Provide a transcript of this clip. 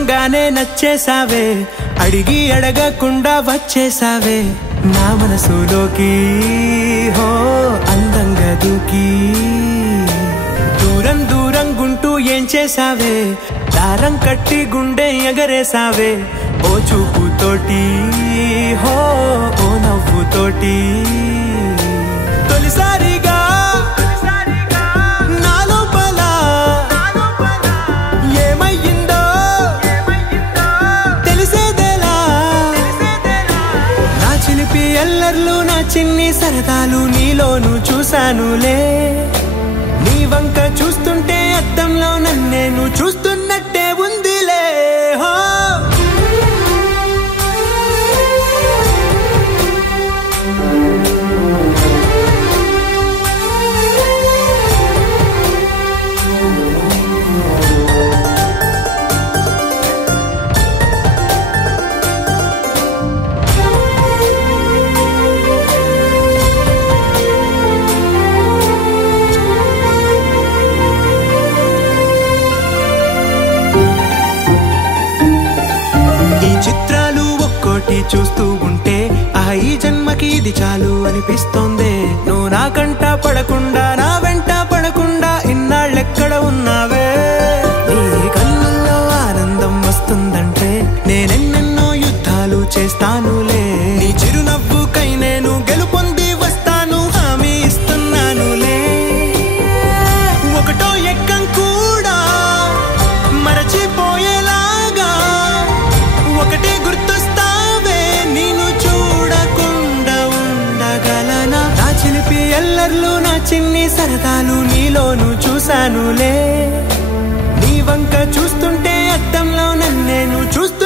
చూడంగానే నచ్చేసావే అడిగి అడగకుండా వచ్చేసావే నా మనసులోకి హో అందంగా దూకి దూరం దూరం గుంటూ ఏం చేసావే దారం కట్టి గుండె ఎగరేసావే ఓ చూపుతోటి హో ఓ నవ్వుతోటి తొలిసారిగా నా లోపల ఏమయ్యిందో తెలిసేదేలా నా చిలిపి అల్లర్లు నా చిన్ని సరదాలు నీలోను చూశానులే నీ వంక చూస్తుంటే అద్దంలో నన్నేను చూస్తున్నట్టే ఉందిలే హో చిత్రాలు ఒక్కోటి చూస్తూ ఉంటే ఈ జన్మకి ఇది చాలు అనిపిస్తోంది నువ్వు నా కంట పడకుండా నా వెంట పడకుండా ఇన్నాళ్ళెక్కడ ఉన్నావే నీ కళ్ళల్లో ఆనందం వస్తుందంటే నేనెన్నెన్నో యుద్ధాలు చేస్తానులే నీ చిరునవ్వుకై నేను గెలుపొంది వస్తాను హామీ ఇస్తున్నానులే ఒకటో ఎక్కం కూడా మరచిపోయేలాగా ఒకటే గుర్తొస్తావే నేను చూడకుండా ఉండగలనా నా చిలిపి ఎల్లర్లు నా చిన్ని సరదాలు నీలోను చూశానులే నీ వంక చూస్తుంటే అద్దంలో నన్నేను చూస్తూ